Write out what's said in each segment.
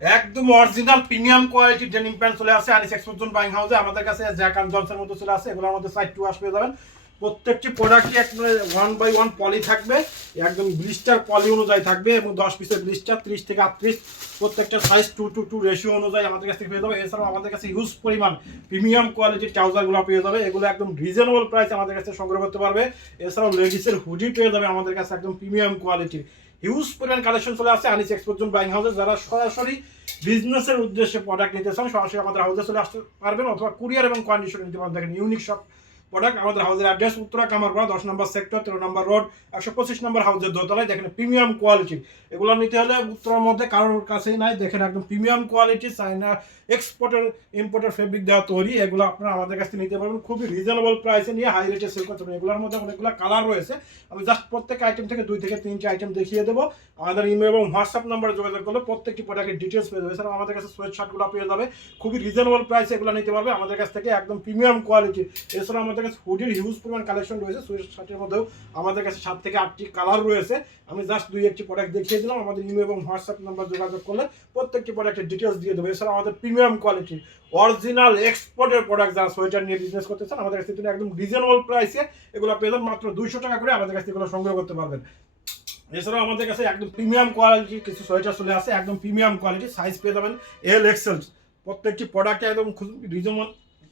একদম original premium কোয়ালিটির denim pant চলে আসে আনিস এক্সপোর্ট বাইং হাউসে। আমাদের কাছে জ্যাক অ্যান্ড জনসের মতো চলে আসে, এগুলোর মধ্যে সাইড টু আস পেয়ে যাবেন। প্রত্যেকটি প্রোডাক্টই একদম 1/1 পলি থাকবে, একদম ব্লিস্টার পলি অনুযায়ী থাকবে এবং 10 পিসের ব্লিস্টার 30 থেকে 38 প্রত্যেকটা সাইজ 2:2 রেশিও অনুযায়ী আমাদের কাছ থেকে পেয়ে যাবে। এছাড়াও আমাদের কাছে হিউজ পরিমাণ প্রিমিয়াম কোয়ালিটির ট্রাউজারগুলো পেয়ে যাবে, এগুলো একদম রিজনেবল প্রাইস আমাদের কাছে সংগ্রহ করতে পারবে। এছাড়াও লেডিসের হুডি পেয়ে যাবে আমাদের কাছে একদম প্রিমিয়াম কোয়ালিটির। হিউজ পরিমাণ কালেকশন চলে আসছে আনিস এক্সপোর্ট বাইং হাউসে। যারা সরাসরি বিজনেসের উদ্দেশ্যে প্রোডাক্ট নিতে চান সরাসরি আমাদের হাউসে চলে আসতে পারবেন, অথবা কুরিয়ার এবং কন্ডিশনে নিতে পারবেন। দেখেন ইউনিক সব প্রোডাক্ট। আমাদের হাউসের অ্যাড্রেস উত্তরা কামারপাড়া 10 নম্বর সেক্টর 13 নম্বর রোড 125 নম্বর হাউসের দোতলায়। দেখেন প্রিমিয়াম কোয়ালিটি, এগুলো নিতে হলে উত্তরার মধ্যে কারোর কাছেই নাই। দেখেন একদম প্রিমিয়াম কোয়ালিটি, চাইনা এক্সপোর্টের ইম্পোর্টের ফেব্রিক দেওয়া তৈরি। এগুলো আপনারা আমাদের কাছ থেকে নিতে পারবেন খুবই রিজনেবল প্রাইসে, নিয়ে হাই রেটে সেল করতে পারবেন। এগুলোর মধ্যে অনেকগুলো কালার রয়েছে, আমি জাস্ট প্রত্যেক আইটেম থেকে 2 থেকে 3টি আইটেম দেখিয়ে দেবো। আমাদের ইমেল এবং হোয়াটসঅ্যাপ নাম্বারে যোগাযোগ করলে প্রত্যেকটি প্রোডাক্টের ডিটেলস পেয়ে যাবে। এছাড়াও আমাদের কাছে সোয়েট শার্টগুলো পেয়ে যাবে খুবই রিজনেবল প্রাইসে, এগুলো নিতে পারবে আমাদের কাছ থেকে একদম প্রিমিয়াম কোয়ালিটি। এছাড়াও আমাদের কাছে হুডির হিউজ পরিমাণ কালেকশন রয়েছে। সোয়েট শার্টের মধ্যেও আমাদের কাছে 7 থেকে 8টি কালার রয়েছে। আমি জাস্ট 2-1টি প্রোডাক্ট দেখিয়ে দিলাম। আমাদের ইমেল এবং হোয়াটসঅ্যাপ নাম্বার যোগাযোগ করলে প্রত্যেকটি প্রোডাক্টের ডিটেলস দিয়ে দেবো। এছাড়াও আমাদের প্রিমিয়াম কোয়ালিটি অরিজিনাল এক্সপোর্টের প্রোডাক্ট যারা সোয়েটার নিয়ে বিজনেস করতে চান আমাদের কাছ থেকে একদম রিজনেবল প্রাইসে এগুলো পেয়ে যাবেন। মাত্র 200 টাকা করে আমাদের কাছ থেকে এগুলো সংগ্রহ করতে পারবেন। এছাড়াও আমাদের কাছে একদম প্রিমিয়াম কোয়ালিটির কিছু সোয়েটার চলে আসে, একদম প্রিমিয়াম কোয়ালিটি, সাইজ পেয়ে যাবেন এল এক্সেল। প্রত্যেকটি প্রোডাক্টে একদম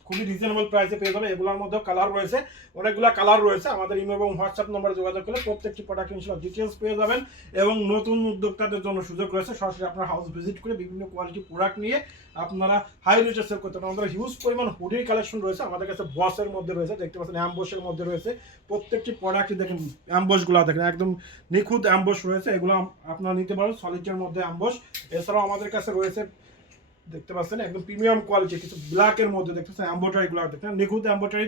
খুবই রিজনেবল প্রাইসে পেয়ে যাবেন। এগুলোর মধ্যেও কালার রয়েছে, অনেকগুলো কালার রয়েছে। আমাদের ইমেল এবং হোয়াটসঅ্যাপ নম্বরে যোগাযোগ করলে প্রত্যেকটি প্রোডাক্ট ইনশাআল্লাহ ডিটেলস পেয়ে যাবেন। এবং নতুন উদ্যোক্তাদের জন্য সুযোগ রয়েছে, সরাসরি আপনার হাউস ভিজিট করে বিভিন্ন কোয়ালিটি প্রোডাক্ট নিয়ে আপনারা হাই রেটে সেল করতে পারেন। আমাদের হিউজ পরিমাণ হুডির কালেকশন রয়েছে, আমাদের কাছে বসের মধ্যে রয়েছে, দেখতে পাচ্ছেন অ্যাম্বসের মধ্যে রয়েছে। প্রত্যেকটি প্রোডাক্টই দেখেন অ্যাম্বসগুলো দেখেন একদম নিখুঁত অ্যাম্বস রয়েছে, এগুলো আপনারা নিতে পারেন সলিডের মধ্যে অ্যাম্বস। এছাড়াও আমাদের কাছে রয়েছে দেখতে পাচ্ছেন একদম প্রিমিয়াম কোয়ালিটি কিছু ব্ল্যাকের মধ্যে দেখতে পাচ্ছেন এমব্রয়ডারিগুলো দেখেন নিখুঁত এমব্রয়ডারি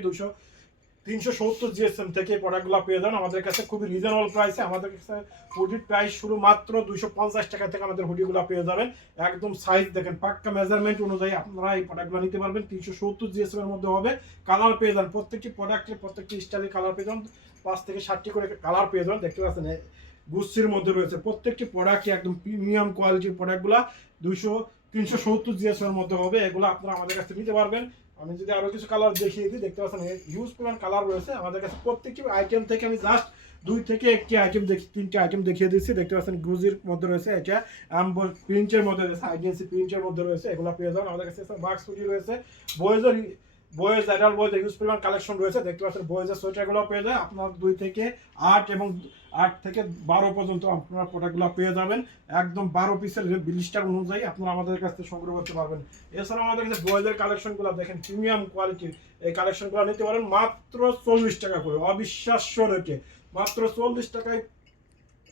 370 জিএসএম থেকে প্রোডাক্টগুলো পেয়ে যান আমাদের কাছে খুবই রিজনেবল প্রাইসে। আমাদের কাছে হুডির প্রাইস শুরু মাত্র 250 টাকা থেকে আমাদের হুডিগুলো পেয়ে যাবেন। একদম সাইজ দেখেন পাক্কা মেজারমেন্ট অনুযায়ী আপনারা এই প্রোডাক্টগুলো নিতে পারবেন। 370 জিএসএম এর মধ্যে হবে। কালার পেয়ে যান প্রত্যেকটি প্রোডাক্টের প্রত্যেকটি স্টাইলের কালার পেয়ে যান, 5 থেকে 7টি করে কালার পেয়ে যান। দেখতে পাচ্ছেন গুচ্ছির মধ্যে রয়েছে প্রত্যেকটি প্রোডাক্টই একদম প্রিমিয়াম কোয়ালিটির প্রোডাক্টগুলো 370 জিএসএম এর মধ্যে হবে। এগুলো আপনারা আমাদের কাছে নিতে পারবেন। আমি যদি আরো কিছু কালার দেখিয়ে দিই, দেখতে পাচ্ছেন হিউজ পরিমাণ কালার রয়েছে আমাদের কাছে। প্রত্যেকটি আইটেম থেকে আমি জাস্ট 2 থেকে 3টি আইটেম দেখিয়ে দিচ্ছি। দেখতে পাচ্ছেন গুজির মধ্যে রয়েছে, এটা প্রিন্টের মধ্যে রয়েছে, আইডিএনসি প্রিন্টের মধ্যে রয়েছে, এগুলো পেয়ে যাবেন আমাদের কাছে। বাক্স হুডি রয়েছে, বয়েজ অ্যাডাল্ট বয়েজ হিউজ পরিমাণ কালেকশন রয়েছে। দেখতে পাচ্ছেন বয়েজের সোয়েটারগুলো পেয়ে যায় আপনার 2 থেকে 8 এবং 8 থেকে 12 পর্যন্ত আপনারা প্রোডাক্টগুলো পেয়ে যাবেন। একদম 12 পিসের ব্লিস্টার অনুযায়ী আপনারা আমাদের কাছ থেকে সংগ্রহ করতে পারবেন। এছাড়াও আমাদের কাছে বয়েজের কালেকশনগুলো দেখেন প্রিমিয়াম কোয়ালিটির, এই কালেকশনগুলো নিতে পারেন মাত্র 40 টাকা করে, অবিশ্বাস্য রেটে মাত্র 40 টাকায়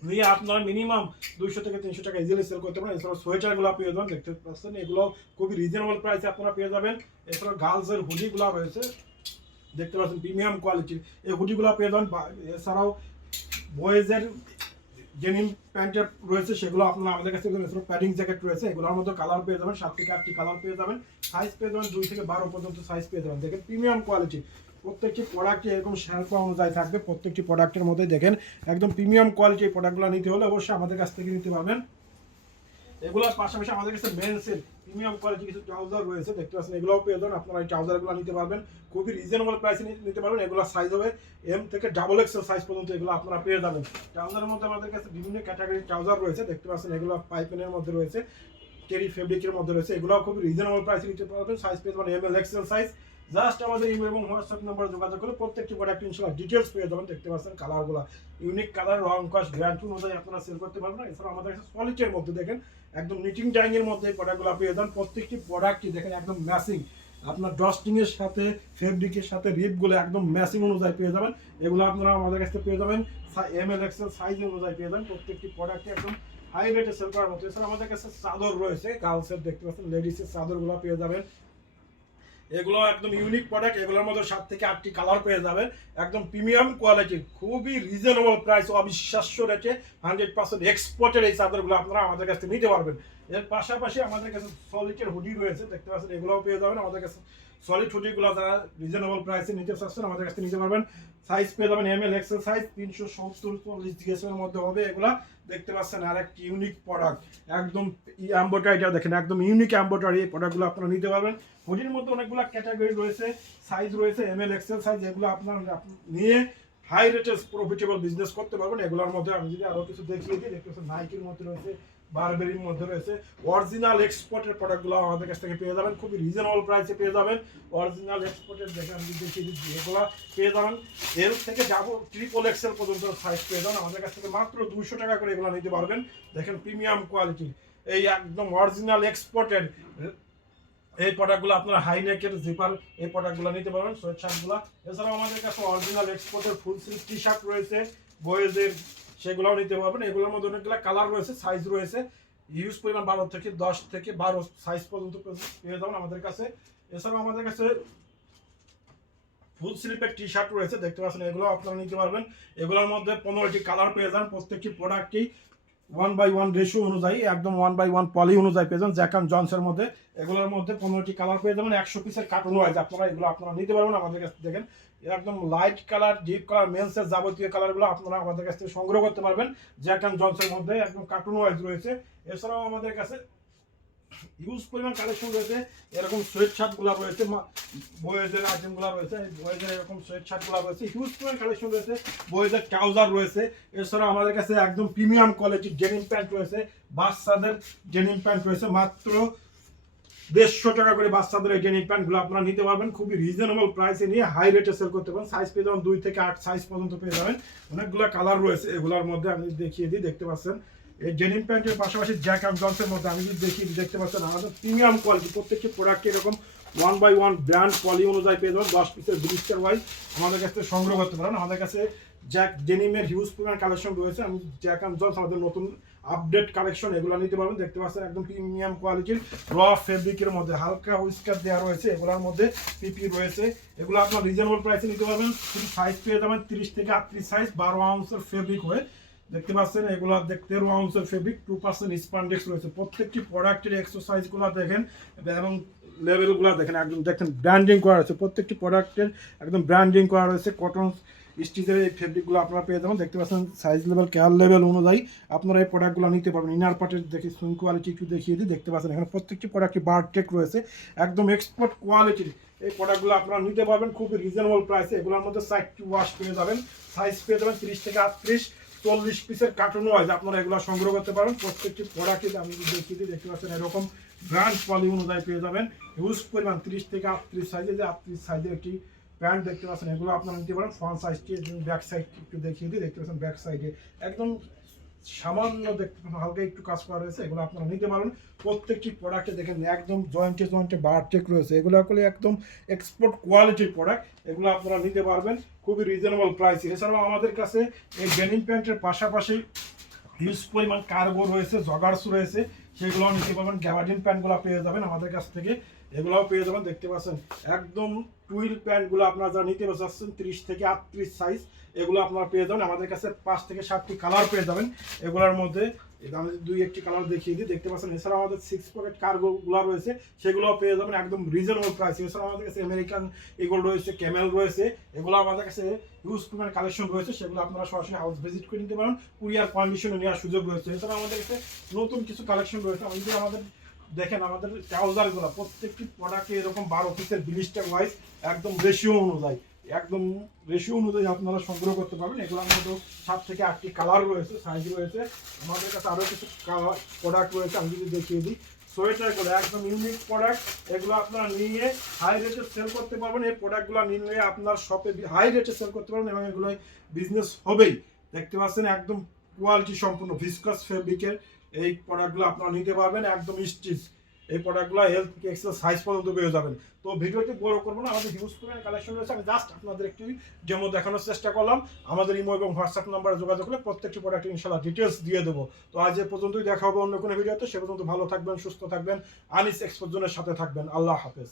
নিয়ে আপনারা মিনিমাম 200 থেকে 300 টাকা ইজিলি সেল করতে পারেন। এছাড়াও সোয়েটারগুলো পেয়ে যাবেন, দেখতে পাচ্ছেন এগুলো খুবই রিজনেবল প্রাইসে আপনারা পেয়ে যাবেন। এছাড়াও গার্লসের হুডিগুলো রয়েছে, দেখতে পাচ্ছেন প্রিমিয়াম কোয়ালিটির এই হুডিগুলো পেয়ে যাবেন। এছাড়াও বয়েজের ডেনিম প্যান্টের রয়েছে, সেগুলো আপনারা আমাদের কাছে প্যাডিং জ্যাকেট রয়েছে, এগুলোর মধ্যে কালার পেয়ে যাবেন 7 থেকে 8টি কালার পেয়ে যাবেন। সাইজ পেয়ে যাবেন 2 থেকে 12 পর্যন্ত সাইজ পেয়ে যাবেন। দেখেন প্রিমিয়াম কোয়ালিটি, প্রত্যেকটি প্রোডাক্টে এরকম শেরপা অনুযায়ী থাকবে। প্রত্যেকটি প্রোডাক্টের মধ্যে দেখেন একদম প্রিমিয়াম কোয়ালিটির প্রোডাক্টগুলো নিতে হলে অবশ্যই আমাদের কাছ থেকে নিতে পারবেন। এগুলোর পাশাপাশি আমাদের কাছে মেন্সের প্রিমিয়াম কোয়ালিটি কিছু ট্রাউজার রয়েছে, দেখতে পাচ্ছেন এগুলোও পেয়ে যাবেন। আপনারা এই ট্রাউজারগুলো নিতে পারবেন খুবই রিজনেবল প্রাইসে নিতে পারবেন। এগুলো সাইজ হবে এম থেকে ডাবল এক্সেল সাইজ পর্যন্ত, এগুলো আপনারা পেয়ে যাবেন। ট্রাউজারের মধ্যে আমাদের কাছে বিভিন্ন ক্যাটাগরির ট্রাউজার রয়েছে, দেখতে পাচ্ছেন এগুলো পাইপেনের মধ্যে রয়েছে, টেরি ফেব্রিকের মধ্যে রয়েছে, এগুলো খুবই রিজনেবল প্রাইসে নিতে পারবেন। সাইজ পেয়ে যাবেন M L XL size. Just আমাদের ইমেল এবং হোয়াটসঅ্যাপ নাম্বারে যোগাযোগ করলে প্রত্যেকটি প্রোডাক্ট ইনশাআল্লাহ ডিটেলস পেয়ে যাবেন। দেখতে পাচ্ছেন কালারগুলো ইউনিক কালার, রং কস্ট গ্যারান্টি অনুযায়ী আপনারা সেল করতে পারবেন। এছাড়াও আমাদের কাছে সলিডের মধ্যে দেখেন একদম নিটিং ডাইং এর মধ্যে এই প্রোডাক্টগুলো পেয়ে যান। প্রত্যেকটি প্রোডাক্টই দেখেন একদম ম্যাচিং, আপনার ডস্টিং এর সাথে ফেব্রিকের সাথে রিপগুলো একদম ম্যাচিং অনুযায়ী পেয়ে যাবেন। এগুলো আপনারা আমাদের কাছে পেয়ে যাবেন এম এল এক্সেল সাইজ অনুযায়ী পেয়ে যাবেন। প্রত্যেকটি প্রোডাক্টই একদম হাই রেটে সেল করার মতো। এছাড়া আমাদের কাছে চাদর রয়েছে, গার্লসের দেখতে পাচ্ছেন লেডিসের চাদরগুলো পেয়ে যাবেন। এগুলো একদম ইউনিক প্রোডাক্ট, এগুলোর মধ্যে 7 থেকে 8টি কালার পেয়ে যাবেন। একদম প্রিমিয়াম কোয়ালিটি, খুবই রিজনেবল প্রাইস, অবিশ্বাস্য রেটে 100% এক্সপোর্টের এই চাদরগুলো আপনারা আমাদের কাছ থেকে নিতে পারবেন। এর পাশাপাশি আমাদের কাছে সলিডের হুডি রয়েছে, দেখতে পাচ্ছেন এগুলোও পেয়ে যাবেন আমাদের কাছে। সলিড হুডিগুলো যারা রিজনেবল প্রাইসে নিতে চাচ্ছেন আমাদের কাছে নিতে পারবেন। সাইজ পেয়ে যাবেন M L XL size 370-40 GSM এর মধ্যে হবে এগুলা। দেখতে পাচ্ছেন আর একটা ইউনিক প্রোডাক্ট, একদম এমব্রয়ডারিটা দেখেন, একদম ইউনিক এমব্রয়ডারি। এই প্রোডাক্টগুলো আপনারা নিতে পারবেন। হুডির মধ্যে অনেকগুলো ক্যাটাগরি রয়েছে, সাইজ রয়েছে এম এল এক্সেল সাইজ, এগুলো আপনার নিয়ে হাই রেটে প্রফিটেবল বিজনেস করতে পারবেন। এগুলোর মধ্যে আমি যদি আরো কিছু দেখিয়ে দিই, দেখতে পাচ্ছেন নাইকির মধ্যে রয়েছে, বারবেরির মধ্যে রয়েছে। অরিজিনাল এক্সপোর্টের প্রোডাক্টগুলো আমাদের কাছ থেকে পেয়ে যাবেন, খুবই রিজনেবল প্রাইসে পেয়ে যাবেন। অরিজিনাল এক্সপোর্টের দেখেন আমি দেখিয়ে দিচ্ছি, এগুলো পেয়ে যাবেন এল থেকে যাবো ট্রিপল এক্সেল পর্যন্ত সাইজ পেয়ে যাবেন আমাদের কাছ থেকে মাত্র 200 টাকা করে এগুলো নিতে পারবেন। দেখেন প্রিমিয়াম কোয়ালিটি, এই একদম অরিজিনাল এক্সপোর্টের এই প্রোডাক্টগুলো আপনারা হাইনেকের জিপার এই প্রোডাক্টগুলো নিতে পারবেন, সোয়েট শার্টগুলো। এছাড়াও আমাদের কাছে অরিজিনাল এক্সপোর্টের ফুল স্লিভ টি শার্ট রয়েছে বয়েজের, সেগুলোও নিতে পারবেন। এগুলোর মধ্যে অনেকগুলো কালার রয়েছে, সাইজ রয়েছে, ইউজ পরিমাণ 12 থেকে 10 থেকে 12 সাইজ পর্যন্ত পেয়ে যাবেন আমাদের কাছে। এছাড়াও আমাদের কাছে ফুল স্লিপের টি শার্ট রয়েছে, দেখতে পাচ্ছেন এগুলো আপনারা নিতে পারবেন। এগুলোর মধ্যে 15টি কালার পেয়ে যান, প্রত্যেকটি প্রোডাক্টই 1/1 রেশিও অনুযায়ী, একদম 1/1 পলি অনুযায়ী পেয়ে যাবেন জ্যাক অ্যান্ড জনসের মধ্যে। এগুলোর মধ্যে 15টি কালার পেয়ে যাবেন, 100 পিসের কার্টুন ওয়াইজ আপনারা এগুলো আপনারা নিতে পারবেন আমাদের কাছে। দেখেন একদম লাইট কালার, ডিপ কালার, মেন্সের যাবতীয় কালারগুলো আপনারা আমাদের কাছ থেকে সংগ্রহ করতে পারবেন জ্যাক অ্যান্ড জনসের মধ্যে, একদম কার্টুন ওয়াইজ রয়েছে। এছাড়াও আমাদের কাছে ইউজ পরিমাণ কালেকশন রয়েছে, এরকম সোয়েট শার্টগুলো রয়েছে, বয়েজের আইটেমগুলো রয়েছে, বয়েজের এরকম সোয়েট শার্টগুলো রয়েছে, হিউজ পরিমাণ কালেকশন রয়েছে, বয়েজের ট্রাউজার রয়েছে। এছাড়াও আমাদের কাছে একদম প্রিমিয়াম কোয়ালিটির ডেনিম প্যান্ট রয়েছে, বাচ্চাদের ডেনিম প্যান্ট রয়েছে মাত্র 150 টাকা করে। বাচ্চাদের এই ডেনিম প্যান্টগুলো আপনারা নিতে পারবেন খুবই রিজনেবল প্রাইসে, নিয়ে হাই রেটে সেল করতে পারেন। সাইজ পেয়ে যাবেন 2 থেকে 8 সাইজ পর্যন্ত পেয়ে যাবেন। অনেকগুলো কালার রয়েছে, এগুলোর মধ্যে আমি দেখিয়ে দিই, দেখতে পাচ্ছেন এই ডেনিম প্যান্টের পাশাপাশি জ্যাক অ্যান্ড জনসের মধ্যে আমি যদি দেখি, দেখতে পাচ্ছেন আমাদের প্রিমিয়াম কোয়ালিটি, প্রত্যেকটি প্রোডাক্ট এরকম 1/1 ব্র্যান্ড পলি অনুযায়ী পেয়ে যাবেন। 10 পিসের ব্লিস্টার ওয়াইজ আমাদের কাছে সংগ্রহ করতে পারেন। আমাদের কাছে জ্যাক ডেনিমের হিউজ পরিমাণ কালেকশন রয়েছে। আমি জ্যাক অ্যান্ড জনস আমাদের নতুন আপডেট কালেকশন এগুলো নিতে পারবেন, দেখতে পাচ্ছেন একদম প্রিমিয়াম কোয়ালিটির র ফেব্রিকের মধ্যে হালকা হুইস্কার দেওয়া রয়েছে, এগুলোর মধ্যে পিপি রয়েছে। এগুলো আপনার রিজনেবল প্রাইসে নিতে পারবেন। শুধু সাইজ পেয়ে যাবেন 30 থেকে 38 সাইজ, 12 আউন্সের ফেব্রিক হয়ে, দেখতে পাচ্ছেন এগুলো দেখতে 13 আউন্সের ফেব্রিক, 2% স্পান্ডেক্স রয়েছে। প্রত্যেকটি প্রোডাক্টের এক্সারসাইজগুলো দেখেন এবং লেভেলগুলো দেখেন, একদম দেখেন ব্র্যান্ডিং করা রয়েছে, প্রত্যেকটি প্রোডাক্টের একদম ব্র্যান্ডিং করা রয়েছে। কটন স্টিচের এই ফেব্রিকগুলো আপনারা পেয়ে যাবেন, দেখতে পাচ্ছেন সাইজ লেভেল কেয়ার লেভেল অনুযায়ী আপনারা এই প্রোডাক্টগুলো নিতে পারবেন। ইনার পার্টের দেখি সুইং কোয়ালিটি একটু দেখিয়ে দিই, দেখতে পাচ্ছেন এখানে প্রত্যেকটি প্রোডাক্টে বারটেক রয়েছে, একদম এক্সপোর্ট কোয়ালিটির এই প্রোডাক্টগুলো আপনারা নিতে পারবেন খুবই রিজনেবল প্রাইসে। এগুলোর মধ্যে 4টি ওয়াশ পেয়ে যাবেন, সাইজ পেয়ে যাবেন 30 থেকে 38, 40 পিসের কার্টুন ওয়াইজ আপনারা এগুলো সংগ্রহ করতে পারেন। প্রত্যেকটি প্রোডাক্টে আমি দেখিয়ে দিই, দেখতে পাচ্ছেন এরকম ব্র্যান্ড পলি অনুযায়ী পেয়ে যাবেন। হিউজ পরিমাণ 30 থেকে 38 সাইজে, যে 38 সাইজের একটি প্যান্ট দেখতে পাচ্ছেন, এগুলো আপনারা নিতে পারেন। ফ্রন্ট সাইজটি ব্যাক সাইড একটু দেখিয়ে দিই, দেখতে পাচ্ছেন ব্যাক সাইডে একদম সামান্য দেখতে হালকা একটু কাজ করা রয়েছে, এগুলো আপনারা নিতে পারেন। প্রত্যেকটি প্রোডাক্টে দেখেন একদম জয়েন্টে জয়েন্টে বারটেক রয়েছে, এগুলো আসলে একদম এক্সপোর্ট কোয়ালিটির প্রোডাক্ট, এগুলো আপনারা নিতে পারবেন খুবই রিজনেবল প্রাইসে। এছাড়াও আমাদের কাছে এই ডেনিম প্যান্টের পাশাপাশি হিউজ পরিমাণ কার্গো রয়েছে, জগার্স রয়েছে, সেগুলোও নিতে পারবেন। গ্যাবার্ডিন প্যান্টগুলো পেয়ে যাবেন আমাদের কাছ থেকে, এগুলোও পেয়ে যাবেন। দেখতে পাচ্ছেন একদম টুইল প্যান্টগুলো আপনারা যারা নিতে চাচ্ছেন 30 থেকে 38 সাইজ, এগুলো আপনারা পেয়ে যাবেন আমাদের কাছে। 5 থেকে 7টি কালার পেয়ে যাবেন এগুলোর মধ্যে, আমি 2-1টি কালার দেখিয়ে দিই, দেখতে পাচ্ছেন। এছাড়াও আমাদের 6 পকেট কার্গোগুলো রয়েছে, সেগুলোও পেয়ে যাবেন একদম রিজনেবল প্রাইস। এছাড়াও আমাদের কাছে আমেরিকান এগুলো রয়েছে, ক্যামেল রয়েছে, এগুলো আমাদের কাছে হিউজ পরিমাণ কালেকশন রয়েছে, সেগুলো আপনারা সরাসরি হাউস ভিজিট করে নিতে পারেন, কুরিয়ার কন্ডিশনে নেওয়ার সুযোগ রয়েছে। এছাড়াও আমাদের কাছে নতুন কিছু কালেকশন রয়েছে। আমাদের দেখেন আমাদের ট্রাউজারগুলো প্রত্যেকটি প্রোডাক্টে এরকম 12 পিসের ব্লিস্টার ওয়াইজ একদম রেশিও অনুযায়ী, একদম রেশিও অনুযায়ী আপনারা সংগ্রহ করতে পারবেন। এগুলোর মধ্যে 7 থেকে 8টি কালার রয়েছে, সাইজ রয়েছে। আমাদের কাছে আরও কিছু প্রোডাক্ট রয়েছে, আমি যদি দেখিয়ে দিই। সোয়েটারগুলো একদম ইউনিক প্রোডাক্ট, এগুলো আপনারা নিয়ে হাই রেটে সেল করতে পারবেন। এই প্রোডাক্টগুলো নিলে আপনার শপে হাই রেটে সেল করতে পারবেন এবং এগুলো বিজনেস হবেই। দেখতে পাচ্ছেন একদম কোয়ালিটি সম্পূর্ণ ভিসকাস ফেব্রিকের এই প্রোডাক্টগুলো আপনারা নিতে পারবেন, একদম স্টিচ। এই প্রোডাক্টগুলো হেলথ থেকে এক্সেল সাইজ পর্যন্ত পেয়ে যাবেন। তো ভিডিওটি বড় করবো না, আমাদের হিউজ পরিমাণ কালেকশন রয়েছে, আমি জাস্ট আপনাদের একটি ডেমো দেখানোর চেষ্টা করলাম। আমাদের ইমো এবং হোয়াটসঅ্যাপ নাম্বারে যোগাযোগ করলে প্রত্যেকটি প্রোডাক্ট ইনশাল্লাহ ডিটেলস দিয়ে দেবো। তো আজ এ পর্যন্তই, দেখা হবে অন্য কোনো ভিডিওতে। সে পর্যন্ত ভালো থাকবেন, সুস্থ থাকবেন, আনিস এক্সপোর্ট জোনের সাথে থাকবেন। আল্লাহ হাফেজ।